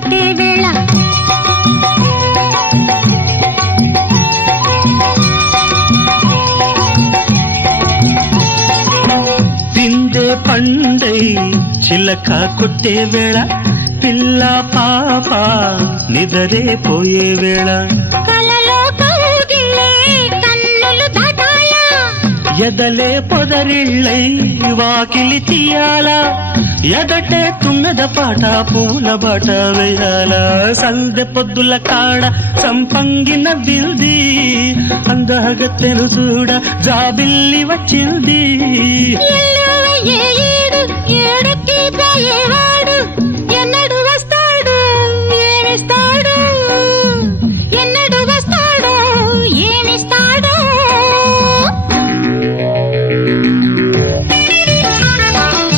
కట్టే వేళ తిందే పండై చిలక కొట్టే వేళ పిల్ల పాప నిదరే పోయే వేళ కలలో కౌగిలే కన్నులు దాటాయా ఎదలే పొదరిళ్ళై వాకిలి తీయాలా ఎదటే తుమ్మెద పాట పూల బాట వేయాల సందె పొద్దుల కాడ సంపంగిన బిల్ది అందగత్తెను చూడ జాబిల్లి వచ్చింది ఎల్లువయ్యే